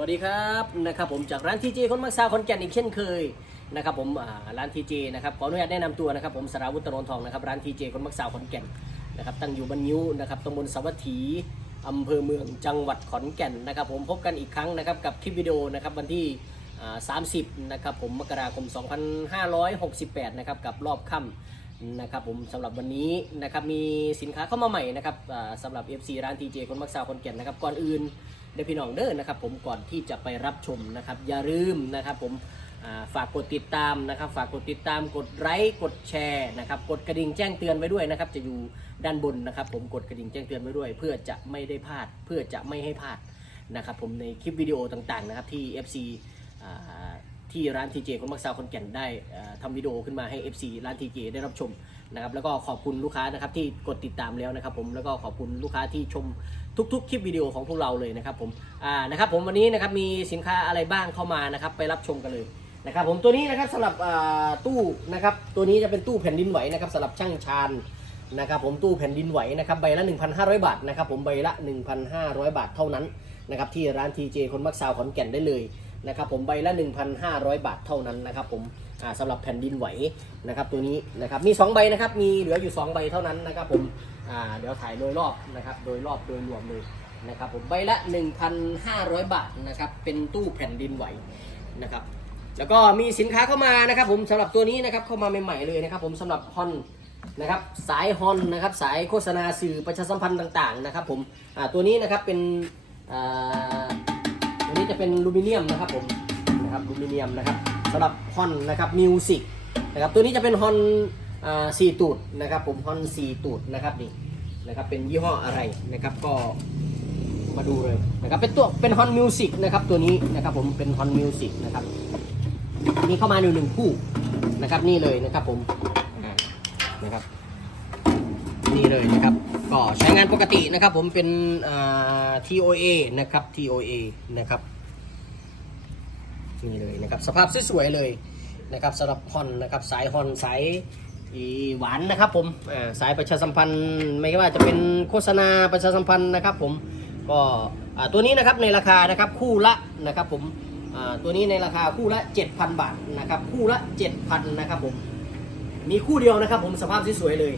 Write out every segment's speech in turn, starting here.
วัสดีครับนะครับผมจากร้านทีเจคนมักซาคอนแก่นอีกเช่นเคยนะครับผมร้านทีเจนะครับขออนุญาตแนะนำตัวนะครับผมสราวุฒิตรนทองนะครับร้านทีเจคนมักซาขอนแก่นนะครับตั้งอยู่บันยิ้วนะครับตำบลสวัสดีอำเภอเมืองจังหวัดขอนแก่นนะครับผมพบกันอีกครั้งนะครับกับคลิปวิดีโอนะครับวันที่ 30นะครับผมมกราคม 2568นะครับกับรอบค่ำนะครับผมสำหรับวันนี้นะครับมีสินค้าเข้ามาใหม่นะครับสำหรับ FC ร้าน TJ คนมักซาวคนแก่นนะครับก่อนอื่น ได้พี่น้องเด้อนะครับผมก่อนที่จะไปรับชมนะครับอย่าลืมนะครับผมฝากกดติดตามนะครับ ฝากกดติดตามกดไลค์กดแชร์นะครับ กดกระดิ่งแจ้งเตือนไว้ด้วยนะครับ จะอยู่ด้านบนนะครับ ผมกดกระดิ่งแจ้งเตือนไว้ด้วย เพื่อจะไม่ได้พลาด เพื่อจะไม่ให้พลาดนะครับ ผมในคลิปวิดีโอต่างๆ นะครับที่ FC ที่ร้านทีเจคนมักซาวคนแก่นได้เอ่อทำวิดีโอขึ้นมาให้ FC ร้านทีเจได้รับชมนะครับ แล้วก็ขอบคุณลูกค้านะครับที่กดติดตามแล้วนะครับ ผมแล้วก็ขอบคุณลูกค้าที่ชม ทุกๆ คลิปวิดีโอของพวกเราเลยนะครับผมอ่านะครับผมวันนี้นะครับมีสินค้าอะไรบ้างเข้ามานะครับไปรับชมกันเลยนะครับผมตัวนี้นะครับสำหรับอ่าตู้นะครับตัวนี้จะเป็นตู้แผ่นดินไหวนะครับสำหรับช่างชานนะครับผมตู้แผ่นดินไหวนะครับใบละ 1,500 บาทนะครับผมใบละ 1,500 บาทเท่านั้นนะครับที่ร้านทีเจคนมักซาวขอนแก่นได้เลย นะครับผมใบละ 1,500 บาทเท่านั้นนะครับผมอ่าสำหรับแผ่นดินไหวนะครับตัวนี้นะครับมี 2 ใบนะครับมีเหลืออยู่ 2 ใบเท่านั้นนะครับผมเดี๋ยวถ่ายโดยรอบนะครับโดยรอบโดยรวมเลยนะครับผมใบละ 1,500 บาทนะครับเป็นตู้แผ่นดินไหวนะครับแล้วก็มีสินค้าเข้ามานะครับผมสำหรับตัวนี้นะครับเข้ามาใหม่ๆเลยนะครับผมสำหรับฮอนนะครับสายฮอนนะครับสายโฆษณาสื่อประชาสัมพันธ์ต่างๆนะครับผมตัวนี้นะครับเป็นอ่า นี้จะเป็นลูมิเนียมนะครับผมนะครับลูมิเนียมนะครับสำหรับฮอนนะครับมิวสิกนะครับตัวนี้จะเป็นฮอนสี่ตูดนะครับผมฮอนสี่ตูดนะครับนี่นะครับเป็นยี่ห้ออะไรนะครับก็มาดูเลยนะครับเป็นตัวเป็นฮอนมิวสิกนะครับตัวนี้นะครับผมเป็นฮอนมิวสิกนะครับมีเข้ามาหนึ่หนึ่งคู่นะครับนี่เลยนะครับผมนะครับนี่เลยนะครับก็ใช้งานปกตินะครับผมเป็น TOA นะครับ TOA นะครับ นี่เลยนะครับสภาพสวยๆเลยนะครับสำหรับฮอนนะครับสายฮอนสายหวานนะครับผมสายประชาสัมพันธ์ไม่ว่าจะเป็นโฆษณาประชาสัมพันธ์นะครับผมก็ตัวนี้นะครับในราคานะครับคู่ละนะครับผมตัวนี้ในราคาคู่ละ 7,000 บาทนะครับคู่ละ 7,000นะครับผมมีคู่เดียวนะครับผมสภาพสวยๆเลย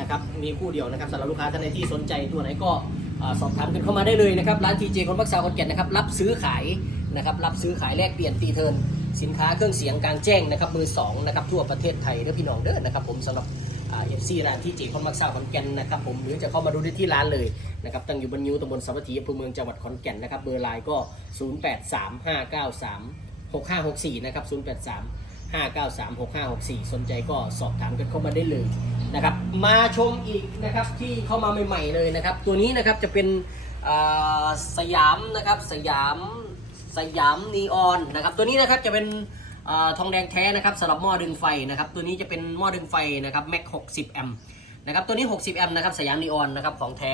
นะครับมีคู่เดียวนะครับสำหรับลูกค้าท่านใดที่สนใจตัวไหนก็สอบถามกันเข้ามาได้เลยนะครับร้านทีเจคนพักษาคนแก่นนะครับรับซื้อขาย นะครับรับซื้อขายแลกเปลี่ยนตีเทินสินค้าเครื่องเสียงกลางแจ้งนะครับมือสองนะครับทั่วประเทศไทยเด้อพี่น้องเด้อนะครับผมสำหรับเอฟซีร้านทีเจคอนพักษาคนแก่นนะครับผมหรือจะเข้ามาดูได้ที่ร้านเลยนะครับตั้งอยู่บนยูตำบลสาวัตถีอำเภอเมืองจังหวัดขอนแก่นนะครับเบอร์ไลน์ก็ 083593 6564นะครับ083 5936564 สนใจก็สอบถามกันเข้ามาได้เลยนะครับมาชมอีกนะครับที่เข้ามาใหม่ๆเลยนะครับตัวนี้นะครับจะเป็นสยามนะครับสยาม สยามนีออนนะครับ ตัวนี้นะครับจะเป็นอทองแดงแท้นะครับสำหรับหม้อดึงไฟนะครับ ตัวนี้จะเป็นหม้อดึงไฟนะครับแม็ก60 แอมป์นะครับ ตัวนี้ 60 แอมป์นะครับ สยามนีออนนะครับของแท้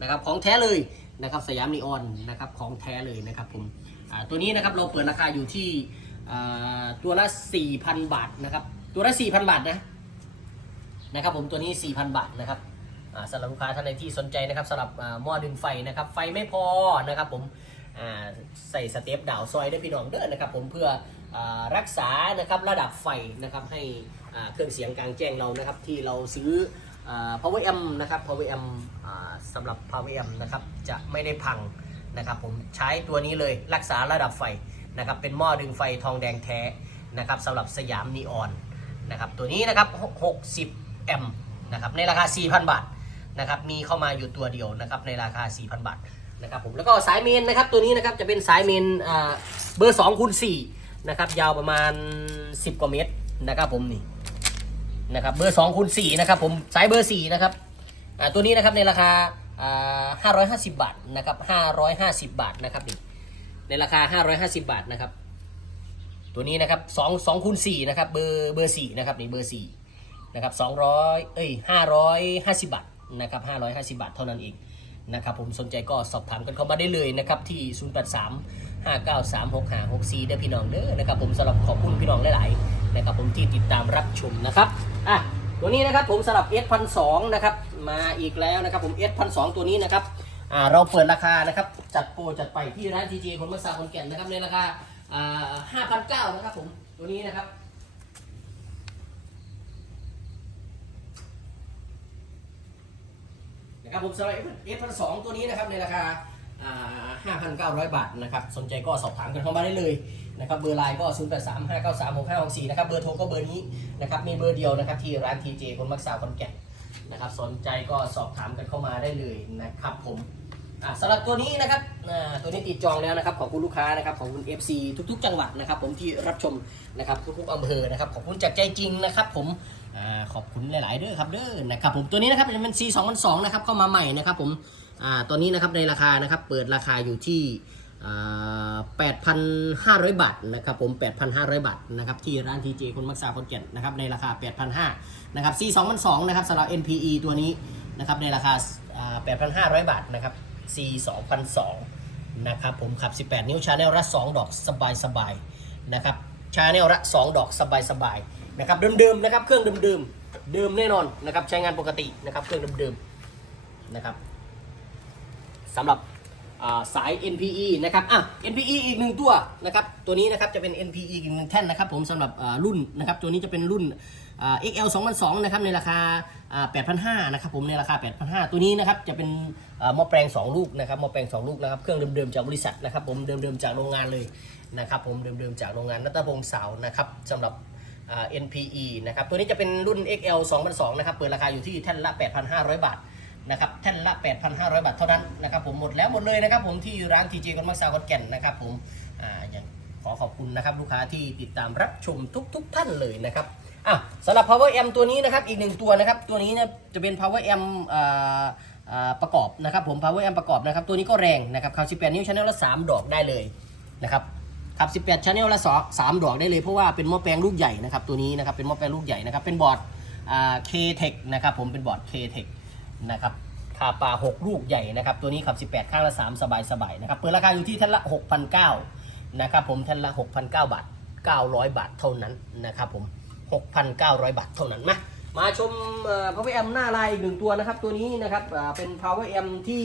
นะครับของแท้เลยนะครับ สยามนีออนนะครับของแท้เลยนะครับผมตัวนี้นะครับเราเปิดราคาอยู่ที่ตัวละ 4,000 บาทนะครับตัวละ4,000 บาทนะนะครับผมตัวนี้ 4,000 บาทนะครับสำหรับลูกค้าท่านใดที่สนใจนะครับสำหรับหม้อดึงไฟนะครับ ไฟไม่พอนะครับผม ใส่สเต็ปดาวซอยได้พี่น้องเด้อนะครับผมเพื่ออรักษานะครับระดับไฟนะครับให้เครื่องเสียงกลางแจ้งเรานะครับที่เราซื้อ power amp นะครับ power amp สำหรับ power amp นะครับจะไม่ได้พังนะครับผมใช้ตัวนี้เลยรักษาระดับไฟนะครับเป็นหม้อดึงไฟทองแดงแท้นะครับสำหรับสยามนีออนนะครับตัวนี้นะครับ 60 แอมป์นะครับในราคา 4,000 บาทนะครับมีเข้ามาอยู่ตัวเดียวนะครับในราคา 4,000 บาท นะครับผมแล้วก็สายเมนนะครับตัวนี้นะครับจะเป็นสายเมนเบอร์2คูณ4นะครับยาวประมาณ 10 กว่าเมตรนะครับผมนี่นะครับเบอร์2คูณ4นะครับผมสายเบอร์4นะครับตัวนี้นะครับในราคาอ่า550 บาทนะครับ550 บาทนะครับนี่ในราคา 550 บาทนะครับตัวนี้นะครับ2 2คูณ4นะครับเบอร์เบอร์4นะครับนี่เบอร์4นะครับ200เอ้ย550 บาทนะครับ550 บาทเท่านั้นเอง นะครับผมสนใจก็สอบถามกันเข้ามาได้เลยนะครับที่ 083 593 6564เด้อพี่น้องเด้อนะครับผมสำหรับขอบคุณพี่น้องหลายๆนะครับผมที่ติดตามรับชมนะครับอะตัวนี้นะครับผมสำหรับ S 1 2 0นะครับมาอีกแล้วนะครับผม S 1 2 0ตัวนี้นะครับอ่าเราเปิดราคานะครับจัดโปรจัดไปที่ร้านทีเจคนมักซาคนแก่นนะครับในราคาอ่าห้าพันเก้านะครับผมตัวนี้นะครับ นะครับผมสำหรับ F พันสองตัวนี้นะครับในราคา5,900 บาทนะครับ สนใจก็สอบถามกันเข้ามาได้เลยนะครับ เบอร์ไลน์ก็ 0 8 3 5 9 3 6 5 6 4 นะครับ เบอร์โทรก็เบอร์นี้นะครับ มีเบอร์เดียวนะครับที่ร้าน TJ คนมักสาวคนแก่นนะครับ สนใจก็สอบถามกันเข้ามาได้เลยนะครับผม อ่าสำหรับตัวนี้นะครับอ่าตัวนี้ติดจองแล้วนะครับของคุณลูกค้านะครับของคุณ FC ทุก ๆ จังหวัดนะครับ ผมที่รับชมนะครับทุกๆอำเภอนะครับขอบคุณจากใจจริงนะครับ ผมอ่าขอบคุณหลาย ๆ เด้อครับเด้อนะครับผมตัวนี้นะครับเป็น C 2 0 0นะครับเข้ามาใหม่นะครับผมอ่าตัวนี้นะครับในราคานะครับเปิดราคาอยู่ที่อ่า8,500 บาทนะครับผม 8,500 บาทนะครับที่ร้าน TJ คนมักซาคนแก่นนะครับในราคา 8,500นะครับ C 2 0 0นะครับสำหรับ NPE ตัวนี้นะครับในราคาอ่า8,500 บาทนะครับ C 2,002นะครับผมขับ 18 นิ้วชาแนลละ 2 ดอกสบายๆนะครับชาแนลละ 2 ดอกสบายๆนะครับเดิมๆนะครับเครื่องเดิมๆเดิมแน่นอนนะครับใช้งานปกตินะครับเครื่องเดิมๆนะครับสำหรับสาย NPE นะครับอะ NPE อีกหนึ่งตัวนะครับตัวนี้นะครับจะเป็น NPE อีกหนึ่งแท่นนะครับผมสำหรับรุ่นนะครับตัวนี้จะเป็นรุ่น XL 2002นะครับในราคา8,500นะครับผมในราคา 8,500 ตัวนี้นะครับจะเป็นหม้อแปลง 2 ลูกนะครับหม้อแปลง 2 ลูกนะครับเครื่องเดิมๆจากบริษัทนะครับผมเดิมๆจากโรงงานเลยนะครับผมเดิมๆจากโรงงานนัตพงศ์สาวนะครับสำหรับอ่า NPE นะครับตัวนี้จะเป็นรุ่น XL 2002นะครับเปิดราคาอยู่ที่แท่นละ 8,500 บาทนะครับแท่นละ 8,500 บาทเท่านั้นนะครับผมหมดแล้วหมดเลยนะครับผมที่ร้าน TJ คอนมักซาวคอนแก่นนะครับผมอ่าอย่างขอขอบคุณนะครับลูกค้าที่ติดตามรับชมทุกๆท่านเลยนะครับ อะสำหรับ Power M ตัวนี้นะครับอีกหนึ่งตัวนะครับตัวนี้เนี่ยจะเป็น Power M อ่าอ่าประกอบนะครับผม Power M ประกอบนะครับตัวนี้ก็แรงนะครับเขา18 นิ้วชแนลละ 3 ดอกได้เลยนะครับครับ18 channel ละ2 3ดอกได้เลยเพราะว่าเป็นหม้อแปลงลูกใหญ่นะครับตัวนี้นะครับเป็นหม้อแปลงลูกใหญ่นะครับเป็นบอร์ดอ่า K-Tech นะครับผมเป็นบอร์ด K-Tech นะครับคาปา6 ลูกใหญ่นะครับตัวนี้ขับ 18 ข้างละ 3 สบายสบายๆนะครับเปิดราคาอยู่ที่ท่านละ6,900นะครับผมท่านละ6,900บาท900 บาทเท่านั้นนะครับผม 6,900 บาทเท่านั้นมามาชม Power M หน้าลายอีกหนึ่งตัวนะครับ ตัวนี้นะครับเป็น Power amp ที่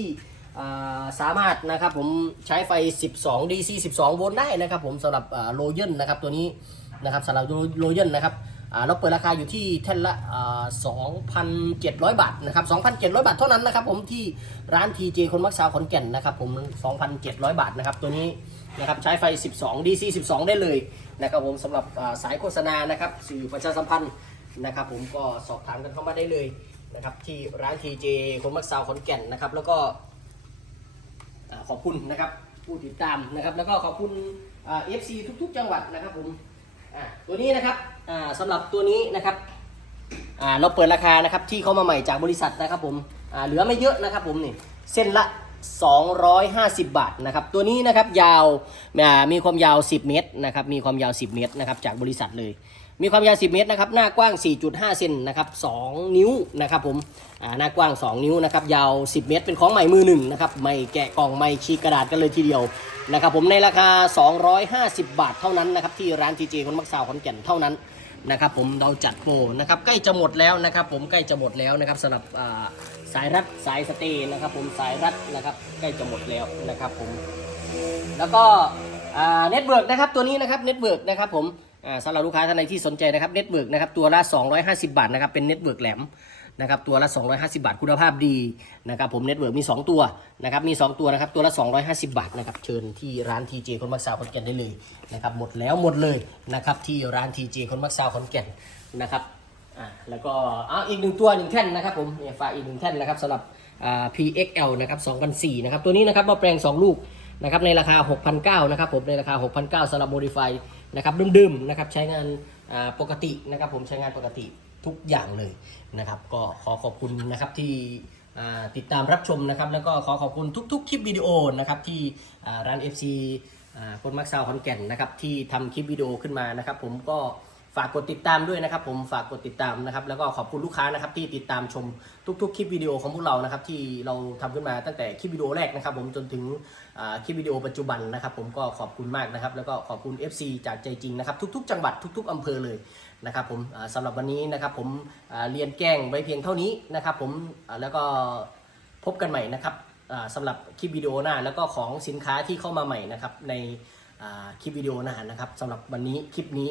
สามารถนะครับผมใช้ไฟ 12 DC 12 โวลต์ได้นะครับผมสำหรับโลเยนนะครับตัวนี้นะครับสำหรับโลเยนนะครับ เราเปิดราคาอยู่ที่แท่นละ 2,700 บาทนะครับ 2,700 บาทเท่านั้นนะครับผมที่ร้าน TJ คนมักสาวขอนแก่นนะครับผม 2,700 บาทนะครับตัวนี้นะครับใช้ไฟ 12 DC 12 ได้เลยนะครับผมสำหรับสายโฆษณานะครับสื่อประชาสัมพันธ์นะครับผมก็สอบถามกันเข้ามาได้เลยนะครับที่ร้าน TJ คนมักสาวขอนแก่นนะครับแล้วก็ขอบคุณนะครับผู้ติดตามนะครับแล้วก็ขอบคุณเอฟซีทุก ๆ จังหวัดนะครับผม ตัวนี้นะครับอ่าสำหรับตัวนี้นะครับเราเปิดราคานะครับที่เขามาใหม่จากบริษัทนะครับผมเหลือไม่เยอะนะครับผมนี่เส้นละ 250 บาทนะครับตัวนี้นะครับยาวมีความยาว 10 เมตรนะครับมีความยาว 10 เมตรนะครับจากบริษัทเลย มีความยาว 10 เมตรนะครับหน้ากว้าง 4.5 เซนนะครับ2นิ้วนะครับผมหน้ากว้าง 2 นิ้วนะครับยาว 10 เมตร เป็นของใหม่มือหนึ่งนะครับไม่แกะกล่องไม่ฉีกกระดาษกันเลยทีเดียวนะครับผมในราคา 250 บาทเท่านั้นนะครับที่ร้านทีเจคนมักสาวขอนแก่นเท่านั้น นะครับผมเราจัดโปรนะครับใกล้จะหมดแล้วนะครับ ผมใกล้จะหมดแล้วนะครับสำหรับสายรัดสายสเตย์นะครับ ผมสายรัดนะครับใกล้จะหมดแล้วนะครับผมแล้วก็เน็ตเวิร์กนะครับตัวนี้นะครับเน็ตเวิร์กนะครับผมสำหรับลูกค้าท่านใดที่สนใจนะครับเน็ตเวิร์กนะครับตัวละ 250 บาทนะครับเป็นเน็ตเวิร์กแหลม นะครับตัวละ 250 บาท คุณภาพดีนะครับผมเน็ตเวิร์กมี 2 ตัวนะครับมี 2 ตัวนะครับตัวละ 250 บาทนะครับเชิญที่ร้าน TJ คนมักสาวขอนแก่นได้เลยนะครับหมดแล้วหมดเลยนะครับที่ร้าน TJ คนมักสาวขอนแก่นนะครับอ่าแล้วก็เอาอีกหนึ่งตัวหนึ่งแท่นนะครับผมเนี่ยฝากอีกหนึ่งแท่นนะครับสำหรับอ่า PXL นะครับ2004นะครับตัวนี้นะครับมาแปลง 2 ลูกนะครับในราคา 6,900นะครับผมในราคา 6,900สำหรับ Modify นะครับเดิมๆนะครับใช้งานอ่าปกตินะครับผมใช้งานปกติ ทุกอย่างเลยนะครับ ก็ขอขอบคุณนะครับที่ติดตามรับชมนะครับ แล้วก็ขอขอบคุณทุก ๆ คลิปวิดีโอนะครับที่ร้าน FC คนมักซาวคอนแก่นนะครับที่ทำคลิปวิดีโอขึ้นมานะครับ ผมก็ฝากกดติดตามด้วยนะครับ ผมฝากกดติดตามนะครับ แล้วก็ขอบคุณลูกค้านะครับที่ติดตามชมทุก ๆ คลิปวิดีโอของพวกเรานะครับที่เราทำขึ้นมาตั้งแต่คลิปวิดีโอแรกนะครับ ผมจนถึงคลิปวิดีโอปัจจุบันนะครับ ผมก็ขอบคุณมากนะครับ แล้วก็ขอบคุณ FC จากใจจริงนะครับ ทุก ๆ จังหวัดทุก ๆอำเภอเลย นะครับผมสำหรับวันนี้นะครับผมเรียนแกล้งไว้เพียงเท่านี้นะครับผมแล้วก็พบกันใหม่นะครับสำหรับคลิปวิดีโอหน้า แล้วก็ของสินค้าที่เข้ามาใหม่นะครับในคลิปวิดีโอหน้านะครับสำหรับวันนี้คลิปนี้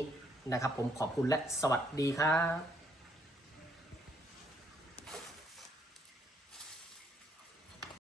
นะครับผมขอบคุณและสวัสดีครับ